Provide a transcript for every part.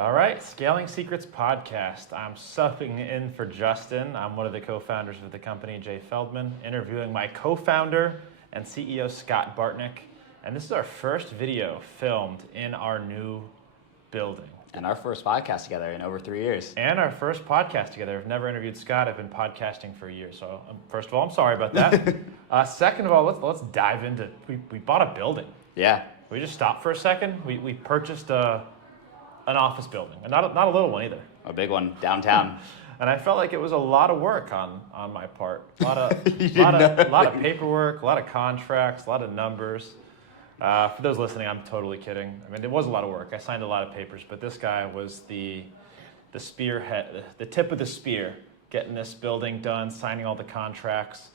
All right, Scaling Secrets Podcast. I'm subbing in for Justin. I'm one of the co-founders of the company, Jay Feldman, interviewing my co-founder and CEO, Scott Bartnick. And this is our first video filmed in our new building. And our first podcast together in over 3 years. And our first podcast together. I've never interviewed Scott. I've been podcasting for years. So first of all, I'm sorry about that. Second of all, let's dive into, we bought a building. Yeah. We just stopped for a second. We purchased an office building, and not a little one either. A big one, downtown. And I felt like it was a lot of work on my part. A lot of paperwork, a lot of contracts, a lot of numbers. For those listening, I'm totally kidding. I mean, it was a lot of work. I signed a lot of papers, but this guy was the spearhead, the tip of the spear, getting this building done, signing all the contracts.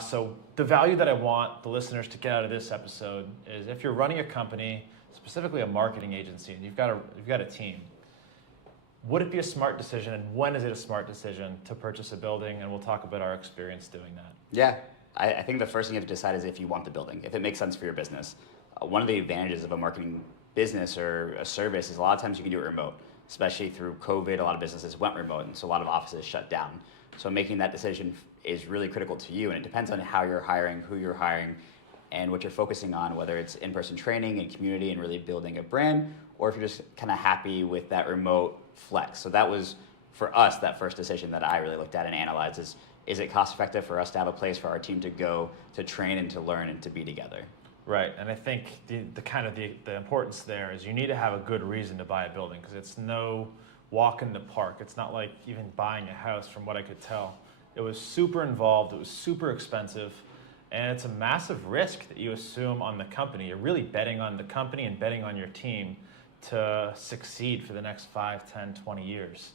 So the value that I want the listeners to get out of this episode is if you're running a company, specifically a marketing agency, and you've got a team, would it be a smart decision, and when is it a smart decision to purchase a building? And we'll talk about our experience doing that. Yeah, I think the first thing you have to decide is if you want the building, if it makes sense for your business. One of the advantages of a marketing business or a service is a lot of times you can do it remote, especially through COVID. A lot of businesses went remote, and so a lot of offices shut down. So making that decision is really critical to you, and it depends on how you're hiring, who you're hiring, and what you're focusing on, whether it's in-person training and community and really building a brand, or if you're just kind of happy with that remote flex. So that was, for us, that first decision that I really looked at and analyzed is it cost effective for us to have a place for our team to go, to train and to learn and to be together? Right, and I think the importance there is you need to have a good reason to buy a building, because it's no walk in the park. It's not like even buying a house, from what I could tell. It was super involved, it was super expensive, and it's a massive risk that you assume on the company. You're really betting on the company and betting on your team to succeed for the next 5, 10, 20 years.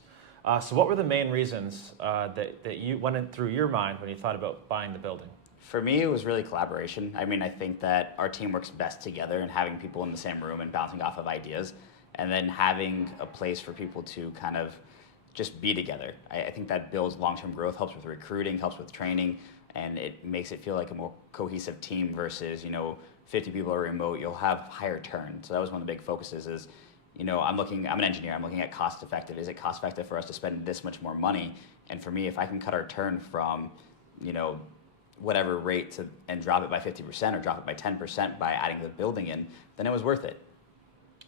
So what were the main reasons that you went through your mind when you thought about buying the building? For me, it was really collaboration. I mean, I think that our team works best together, and having people in the same room and bouncing off of ideas, and then having a place for people to kind of just be together. I think that builds long-term growth, helps with recruiting, helps with training, and it makes it feel like a more cohesive team versus, 50 people are remote, you'll have higher turn. So that was one of the big focuses is, I'm an engineer, I'm looking at cost effective. Is it cost effective for us to spend this much more money? And for me, if I can cut our turn from, whatever rate and drop it by 50% or drop it by 10% by adding the building in, then it was worth it.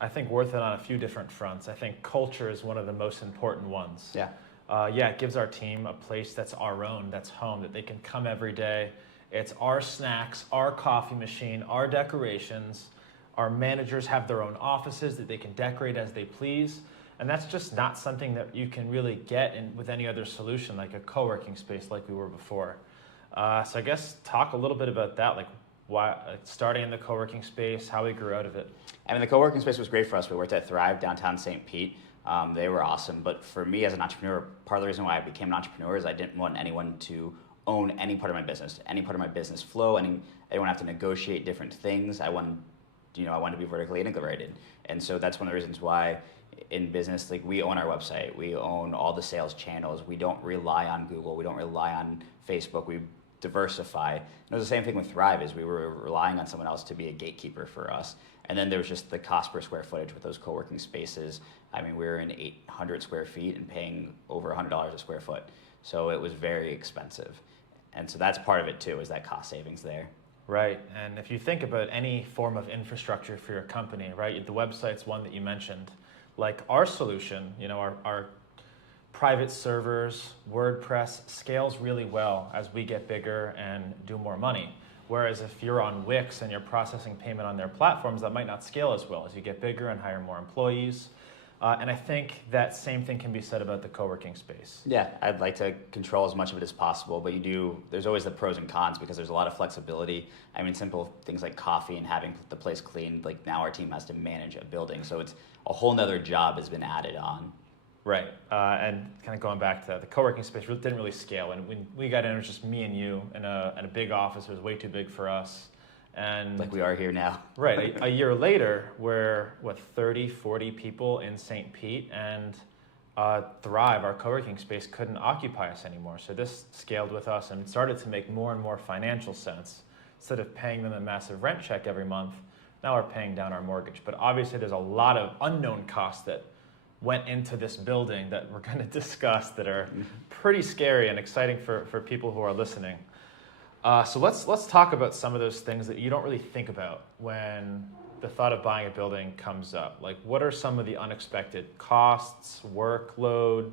I think worth it on a few different fronts. I think culture is one of the most important ones. Yeah. It gives our team a place that's our own, that's home, that they can come every day. It's our snacks, our coffee machine, our decorations. Our managers have their own offices that they can decorate as they please. And that's just not something that you can really get with any other solution, like a co-working space like we were before. So I guess talk a little bit about that, like why starting in the co-working space, how we grew out of it. I mean, the co-working space was great for us. We worked at Thrive, Downtown Saint Pete. They were awesome. But for me as an entrepreneur, part of the reason why I became an entrepreneur is I didn't want anyone to own any part of my business, any part of my business flow, anyone have to negotiate different things. I wanted to be vertically integrated. And so that's one of the reasons why in business, like we own our website, we own all the sales channels. We don't rely on Google. We don't rely on Facebook. We diversify. And it was the same thing with Thrive, is we were relying on someone else to be a gatekeeper for us. And then there was just the cost per square footage with those co-working spaces. I mean, we were in 800 square feet and paying over $100 a square foot. So it was very expensive. And so that's part of it too, is that cost savings there. Right, and if you think about any form of infrastructure for your company, right, the website's one that you mentioned. Like our solution, our private servers, WordPress scales really well as we get bigger and do more money. Whereas if you're on Wix and you're processing payment on their platforms, that might not scale as well as you get bigger and hire more employees. And I think that same thing can be said about the co-working space. Yeah, I'd like to control as much of it as possible, but there's always the pros and cons because there's a lot of flexibility. I mean, simple things like coffee and having the place cleaned, like now our team has to manage a building. So it's a whole nother job has been added on. Right, and kind of going back to the co-working space, didn't really scale. And when we got in, it was just me and you in a big office. It was way too big for us. And like we are here now. Right, a year later, we're 30, 40 people in St. Pete, and Thrive, our co-working space, couldn't occupy us anymore. So this scaled with us and started to make more and more financial sense. Instead of paying them a massive rent check every month, now we're paying down our mortgage. But obviously there's a lot of unknown costs that went into this building that we're going to discuss that are pretty scary and exciting for people who are listening. So let's talk about some of those things that you don't really think about when the thought of buying a building comes up. Like, what are some of the unexpected costs, workload,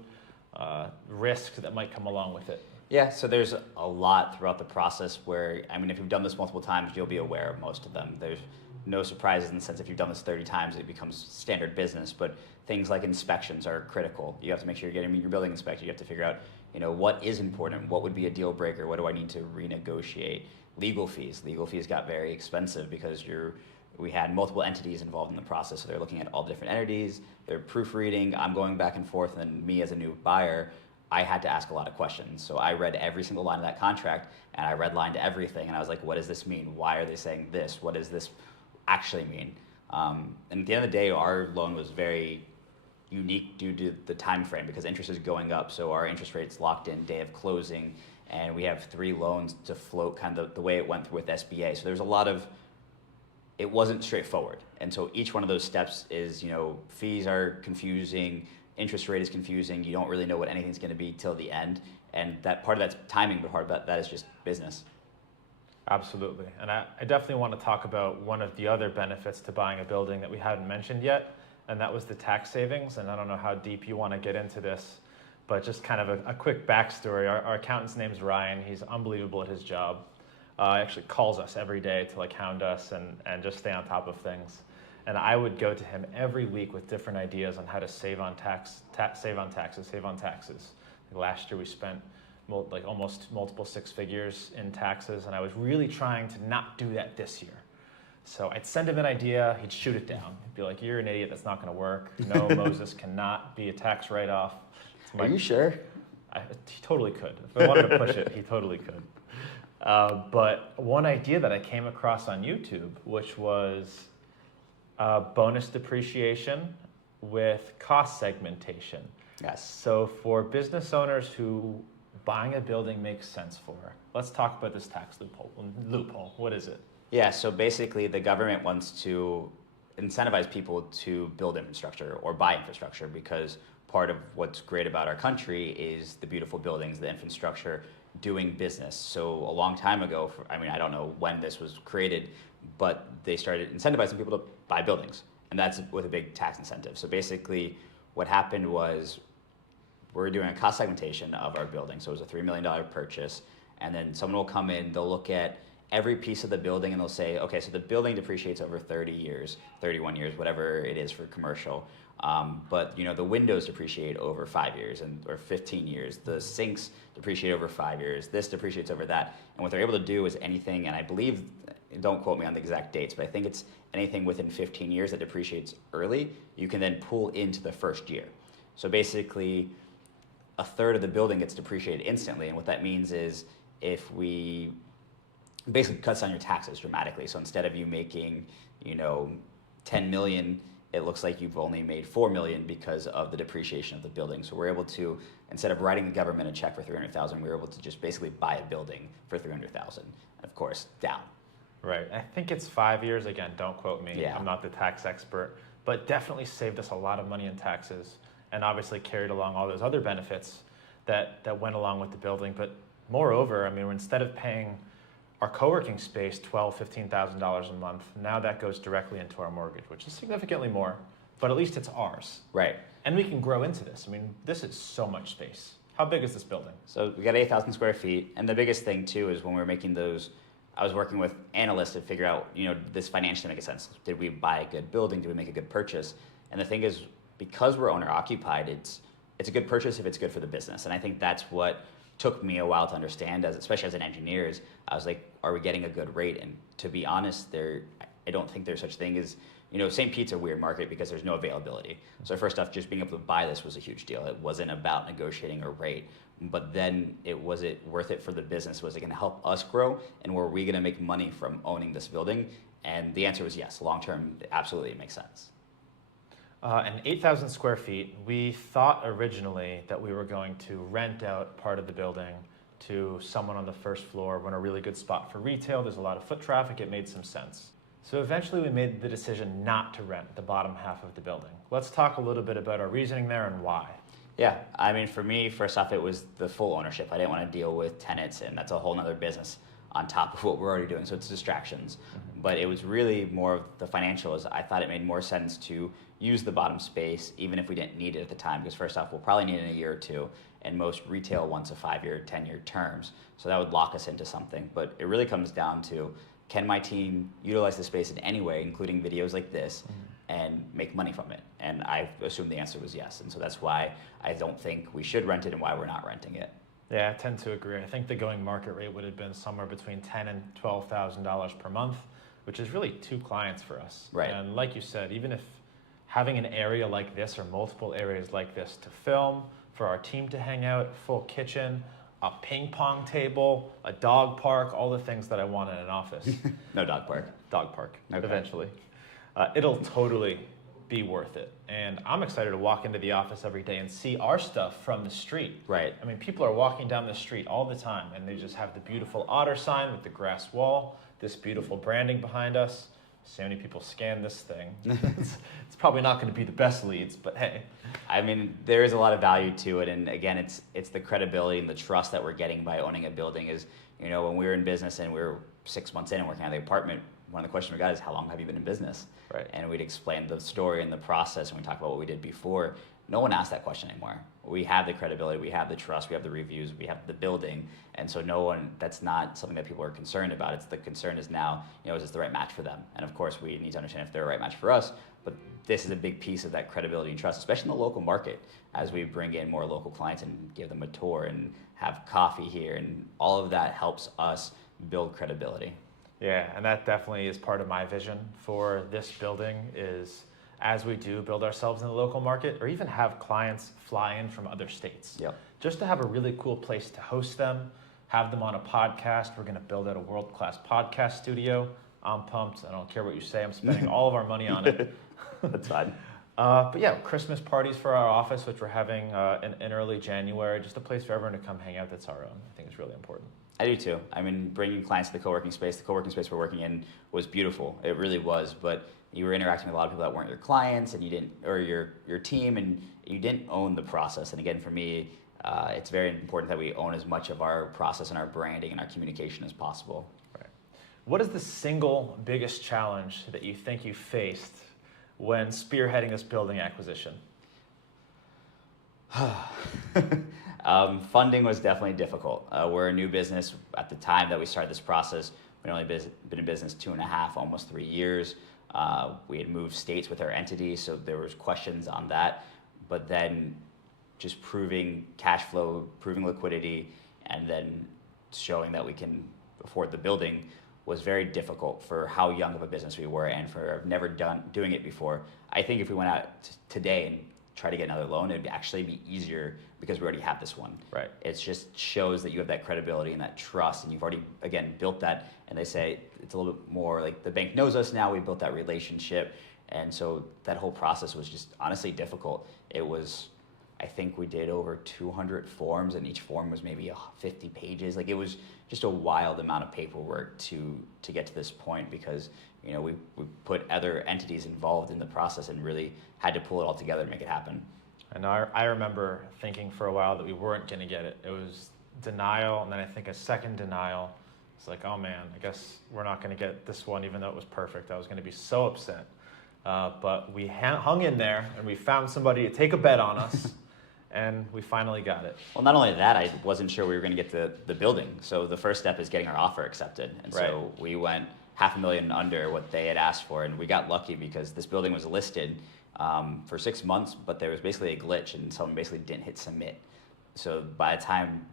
risks that might come along with it? Yeah, so there's a lot throughout the process where, I mean, if you've done this multiple times, you'll be aware of most of them. There's no surprises in the sense if you've done this 30 times, it becomes standard business, but things like inspections are critical. You have to make sure you're getting your building inspected. You have to figure out, what is important, what would be a deal breaker, what do I need to renegotiate. Legal fees got very expensive because we had multiple entities involved in the process, so they're looking at all the different entities, they're proofreading, I'm going back and forth, and me as a new buyer, I had to ask a lot of questions. So I read every single line of that contract, and I redlined everything, and I was like, what does this mean? Why are they saying this? What does this actually mean? And at the end of the day, our loan was very unique due to the time frame because interest is going up. So our interest rate's locked in day of closing, and we have 3 loans to float kind of the way it went through with SBA. So there's a lot of, it wasn't straightforward. And so each one of those steps is, fees are confusing, interest rate is confusing, you don't really know what anything's going to be till the end. And that part of that's timing, but part of that is just business. Absolutely. And I definitely want to talk about one of the other benefits to buying a building that we haven't mentioned yet, and that was the tax savings. And I don't know how deep you want to get into this, but just kind of a quick backstory. Our accountant's name's Ryan. He's unbelievable at his job. He actually calls us every day to hound us and just stay on top of things. And I would go to him every week with different ideas on how to save on taxes. Last year we spent almost multiple 6 figures in taxes, and I was really trying to not do that this year. So I'd send him an idea, he'd shoot it down. He'd be like, you're an idiot, that's not gonna work. No, Moses cannot be a tax write-off. Are you sure? He totally could. If I wanted to push it, he totally could. But one idea that I came across on YouTube, which was bonus depreciation with cost segmentation. Yes. So for business owners who buying a building makes sense for, let's talk about this tax loophole. What is it? Yeah, so basically the government wants to incentivize people to build infrastructure or buy infrastructure because part of what's great about our country is the beautiful buildings, the infrastructure, doing business. So a long time ago, I don't know when this was created, but they started incentivizing people to buy buildings, and that's with a big tax incentive. So basically what happened was we're doing a cost segmentation of our building. So it was a $3 million purchase, and then someone will come in, they'll look at every piece of the building and they'll say, okay, so the building depreciates over 30 years, 31 years, whatever it is for commercial. But the windows depreciate over 5 years or 15 years. The sinks depreciate over 5 years. This depreciates over that. And what they're able to do is anything, and I believe, don't quote me on the exact dates, but I think it's anything within 15 years that depreciates early, you can then pull into the first year. So basically, a third of the building gets depreciated instantly. And what that means is if we basically cuts down your taxes dramatically. So instead of you making, 10 million, it looks like you've only made 4 million because of the depreciation of the building. So we're able to, instead of writing the government a check for 300,000, we were able to just basically buy a building for 300,000. Of course, down. Right. I think it's 5 years. Again, don't quote me. Yeah. I'm not the tax expert, but definitely saved us a lot of money in taxes, and obviously carried along all those other benefits that went along with the building. But moreover, instead of paying our co-working space $12,000, $15,000 a month, now that goes directly into our mortgage, which is significantly more, but at least it's ours. Right. And we can grow into this. This is so much space. How big is this building? So we got 8,000 square feet. And the biggest thing too is when we were making those, I was working with analysts to figure out, this financially make sense. Did we buy a good building? Did we make a good purchase? And the thing is, because we're owner occupied, it's a good purchase if it's good for the business. And I think that's what took me a while to understand, especially as an engineer, is I was like, are we getting a good rate? And to be honest, I don't think there's such thing as, St. Pete's a weird market because there's no availability. So first off, just being able to buy this was a huge deal. It wasn't about negotiating a rate, but then was it worth it for the business? Was it gonna help us grow? And were we gonna make money from owning this building? And the answer was yes. Long-term, absolutely, it makes sense. And 8,000 square feet, we thought originally that we were going to rent out part of the building to someone on the first floor. We're in a really good spot for retail. There's a lot of foot traffic. It made some sense. So eventually we made the decision not to rent the bottom half of the building. Let's talk a little bit about our reasoning there and why. Yeah, I mean, for me, first off, it was the full ownership. I didn't want to deal with tenants, and that's a whole nother business on top of what we're already doing, so it's distractions. But it was really more of the financials. I thought it made more sense to use the bottom space, even if we didn't need it at the time, because first off, we'll probably need it in a year or two, and most retail wants a 5-year, 10-year terms, so that would lock us into something. But it really comes down to, can my team utilize the space in any way, including videos like this, and make money from it? And I assumed the answer was yes, and so that's why I don't think we should rent it and why we're not renting it. Yeah, I tend to agree. I think the going market rate would have been somewhere between $10,000 and $12,000 per month, which is really 2 clients for us. Right. And like you said, even if having an area like this or multiple areas like this to film, for our team to hang out, full kitchen, a ping pong table, a dog park, all the things that I want in an office. No dog park. Dog park, Okay. eventually. It'll totally be worth it. And I'm excited to walk into the office every day and see our stuff from the street. Right. I mean, people are walking down the street all the time, and they just have the beautiful Otter sign with the grass wall, this beautiful branding behind us. So many people scan this thing. It's probably not going to be the best leads, but hey. I mean, there is a lot of value to it, and again, it's the credibility and the trust that we're getting by owning a building. Is, you know, when we were in business and we were 6 months in and working at the apartment, one of the questions we got is, how long have you been in business? Right. And we'd explain the story and the process, and we talk about what we did before. No one asks that question anymore. We have the credibility, we have the trust, we have the reviews, we have the building, and so no one, that's not something that people are concerned about. It's the concern is now, you know, is this the right match for them? And of course, we need to understand if they're a right match for us, but this is a big piece of that credibility and trust, especially in the local market, as we bring in more local clients and give them a tour and have coffee here, and all of that helps us build credibility. Yeah, and that definitely is part of my vision for this building is as we do build ourselves in the local market, or even have clients fly in from other states. Yep. Just to have a really cool place to host them, have them on a podcast. We're going to build out a world-class podcast studio. I'm pumped. I don't care what you say. I'm spending all of our money on it. That's fine. But yeah, Christmas parties for our office, which we're having in early January. Just a place for everyone to come hang out that's our own. I think it's really important. I do too. I mean, bringing clients to the co-working space we're working in was beautiful. It really was. But you were interacting with a lot of people that weren't your clients, and you didn't, or your team, and you didn't own the process. And again, for me, it's very important that we own as much of our process and our branding and our communication as possible. Right. What is the single biggest challenge that you think you faced when spearheading this building acquisition? Funding was definitely difficult. We're a new business. At the time that we started this process, we'd only been in business 2.5, almost 3 years. We had moved states with our entity, so there was questions on that. But then just proving cash flow, proving liquidity, and then showing that we can afford the building was very difficult for how young of a business we were and for never doing it before. I think if we went out today and try to get another loan, it'd actually be easier because we already have this one. Right. It just shows that you have that credibility and that trust, and you've already, again, built that. And they say it's a little bit more like the bank knows us now, we built that relationship. And so that whole process was just honestly difficult. It was, I think we did over 200 forms, and each form was maybe 50 pages. Like, it was just a wild amount of paperwork to get to this point, because, you know, we put other entities involved in the process and really had to pull it all together to make it happen. And I remember thinking for a while that we weren't going to get it. It was denial, and then I think a second denial. It's like, oh man, I guess we're not going to get this one, even though it was perfect. I was going to be so upset. But we hung in there, and we found somebody to take a bet on us, and we finally got it. Well, not only that, I wasn't sure we were going to get the building. So the first step is getting our offer accepted. And so we went $500,000 under what they had asked for, and we got lucky because this building was listed for 6 months, but there was basically a glitch, and someone basically didn't hit submit. So by the time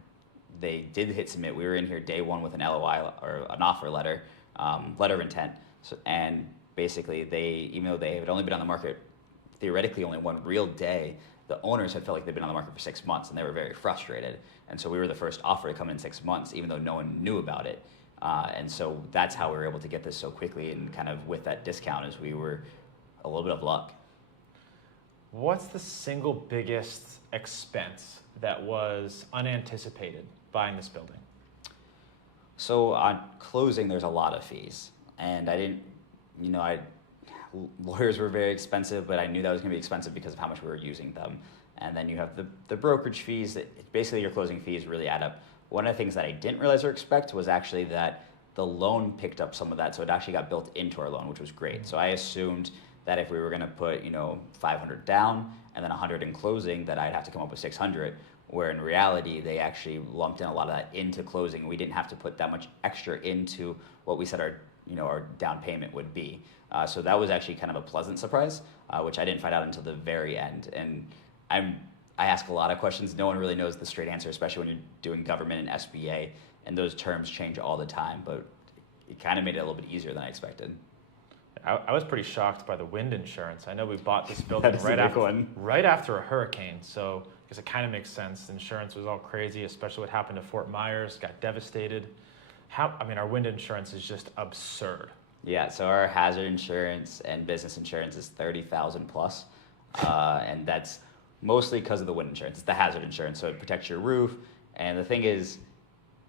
they did hit submit, we were in here day one with an LOI, or an offer letter, letter of intent. So, and basically, even though they had only been on the market theoretically only one real day, the owners had felt like they'd been on the market for 6 months, and they were very frustrated. And so we were the first offer to come in 6 months, even though no one knew about it. And so that's how we were able to get this so quickly, and kind of with that discount, as we were a little bit of luck. What's the single biggest expense that was unanticipated buying this building? So on closing, there's a lot of fees, and I didn't lawyers were very expensive, but I knew that was going to be expensive because of how much we were using them. And then you have the brokerage fees. Basically, your closing fees really add up. One of the things that I didn't realize or expect was actually that the loan picked up some of that, so it actually got built into our loan, which was great. So I assumed that if we were going to put 500 down and then 100 in closing, that I'd have to come up with 600. Where in reality, they actually lumped in a lot of that into closing. We didn't have to put that much extra into what we said our down payment would be. So that was actually kind of a pleasant surprise, which I didn't find out until the very end. And I ask a lot of questions. No one really knows the straight answer, especially when you're doing government and SBA, and those terms change all the time. But it kind of made it a little bit easier than I expected. I was pretty shocked by the wind insurance. I know we bought this building right after a hurricane, so I guess it kind of makes sense. Insurance was all crazy, especially what happened to Fort Myers, got devastated. Our wind insurance is just absurd. Yeah, so our hazard insurance and business insurance is $30,000 plus, and that's mostly because of the wind insurance. It's the hazard insurance, so it protects your roof. And the thing is,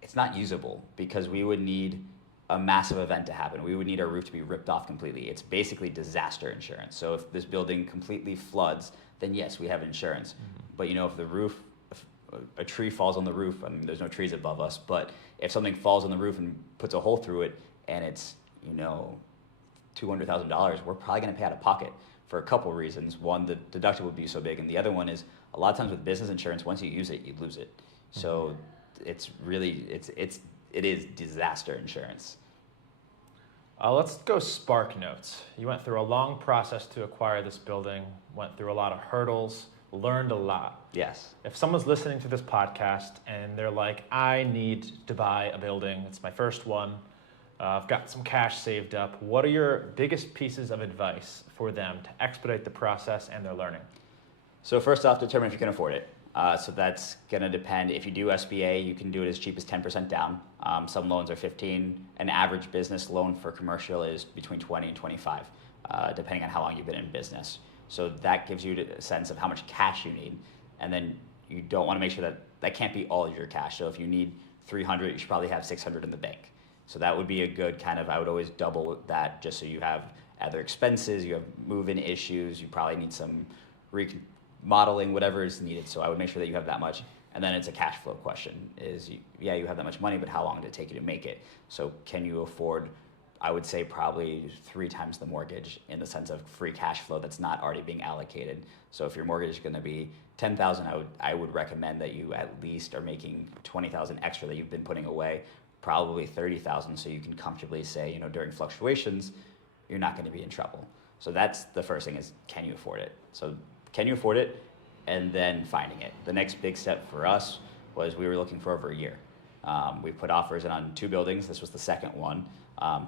it's not usable because we would need a massive event to happen. We would need our roof to be ripped off completely. It's basically disaster insurance. So if this building completely floods, then yes, we have insurance. Mm-hmm. But if a tree falls on the roof, there's no trees above us, but if something falls on the roof and puts a hole through it and it's $200,000, we're probably going to pay out of pocket for a couple reasons. One, the deductible would be so big, and the other one is a lot of times with business insurance, once you use it, you lose it. So it's really it is disaster insurance. Let's go Spark Notes. You went through a long process to acquire this building, went through a lot of hurdles, learned a lot. Yes. If someone's listening to this podcast and they're like, I need to buy a building, it's my first one, I've got some cash saved up, what are your biggest pieces of advice for them to expedite the process and their learning? So first off, determine if you can afford it. So that's going to depend. If you do SBA, you can do it as cheap as 10% down. Some loans are 15. An average business loan for commercial is between 20 and 25, depending on how long you've been in business. So that gives you a sense of how much cash you need. And then you don't want to make sure that can't be all of your cash. So if you need 300, you should probably have 600 in the bank. So that would be a good I would always double that just so you have other expenses, you have move-in issues, you probably need some remodeling, whatever is needed. So I would make sure that you have that much. And then it's a cash flow question you have that much money, but how long did it take you to make it? So can you afford, I would say probably 3 times the mortgage in the sense of free cash flow that's not already being allocated. So if your mortgage is going to be $10,000, I would recommend that you at least are making $20,000 extra that you've been putting away, probably $30,000, so you can comfortably say, during fluctuations, you're not going to be in trouble. So that's the first thing is, can you afford it? So can you afford it? And then finding it. The next big step for us was we were looking for over a year. We put offers in on 2 buildings. This was the second one.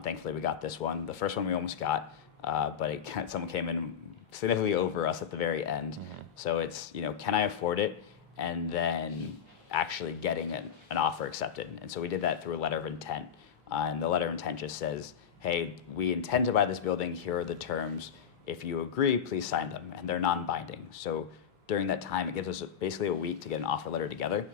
Thankfully, we got this one. The first one we almost got, but someone came in significantly over us at the very end. Mm-hmm. So it's, can I afford it? And then actually getting an offer accepted. And so we did that through a letter of intent. And the letter of intent just says, hey, we intend to buy this building. Here are the terms. If you agree, please sign them. And they're non-binding. So during that time, it gives us basically a week to get an offer letter together.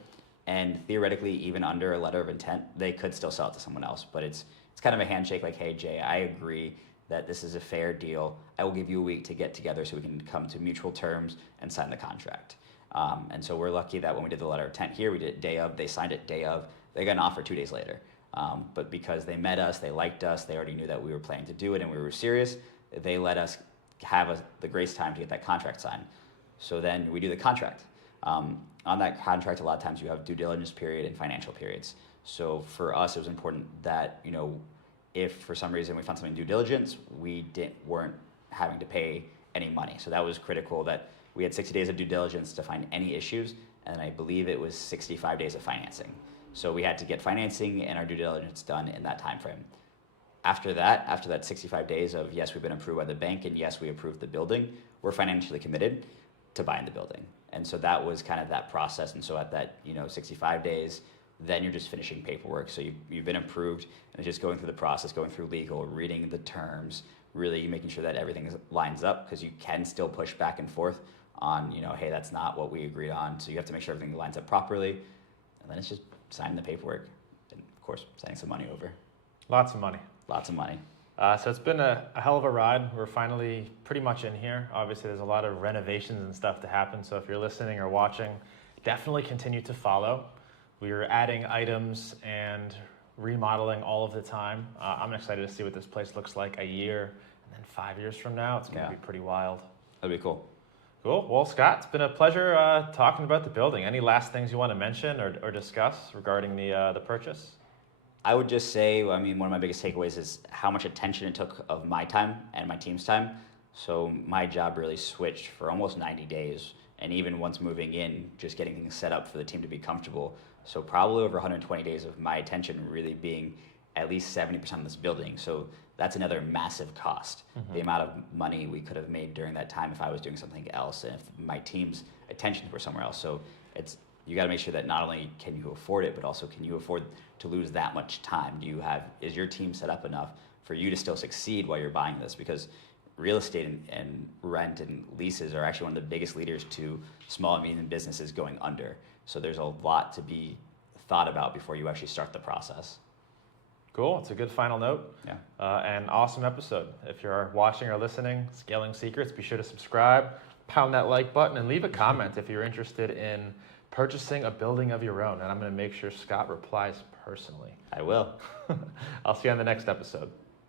And theoretically, even under a letter of intent, they could still sell it to someone else. But it's kind of a handshake like, hey, Jay, I agree that this is a fair deal. I will give you a week to get together so we can come to mutual terms and sign the contract. And so we're lucky that when we did the letter of intent here, we did it day of, they signed it day of, they got an offer 2 days later. But because they met us, they liked us, they already knew that we were planning to do it and we were serious, they let us have the grace time to get that contract signed. So then we do the contract. On that contract, a lot of times you have due diligence period and financial periods. So for us, it was important that, if for some reason we found something due diligence, we weren't having to pay any money. So that was critical that we had 60 days of due diligence to find any issues, and I believe it was 65 days of financing. So we had to get financing and our due diligence done in that time frame. After that 65 days of yes, we've been approved by the bank, and yes, we approved the building, we're financially committed to buying the building. And so that was kind of that process. And so at that 65 days, then you're just finishing paperwork. So you've been approved, and it's just going through the process, going through legal, reading the terms, really making sure that everything lines up, because you can still push back and forth on, hey, that's not what we agreed on. So you have to make sure everything lines up properly. And then it's just signing the paperwork and, of course, sending some money over. Lots of money. Lots of money. So it's been a hell of a ride. We're finally pretty much in here. Obviously, there's a lot of renovations and stuff to happen. So if you're listening or watching, definitely continue to follow. We are adding items and remodeling all of the time. I'm excited to see what this place looks like a year and then 5 years from now. It's going to be pretty wild. That'd be cool. Cool. Well, Scott, it's been a pleasure talking about the building. Any last things you want to mention or discuss regarding the purchase? I would just say, I mean, one of my biggest takeaways is how much attention it took of my time and my team's time. So my job really switched for almost 90 days. And even once moving in, just getting things set up for the team to be comfortable. So probably over 120 days of my attention really being at least 70% of this building. So that's another massive cost. Mm-hmm. The amount of money we could have made during that time if I was doing something else and if my team's attentions were somewhere else. So you got to make sure that not only can you afford it, but also can you afford to lose that much time? Is your team set up enough for you to still succeed while you're buying this? Because real estate and rent and leases are actually one of the biggest leaders to small and medium businesses going under. So there's a lot to be thought about before you actually start the process. Cool. It's a good final note. Yeah. And awesome episode. If you're watching or listening, Scaling Secrets, be sure to subscribe, pound that like button, and leave a comment if you're interested in purchasing a building of your own. And I'm going to make sure Scott replies personally. I will. I'll see you on the next episode.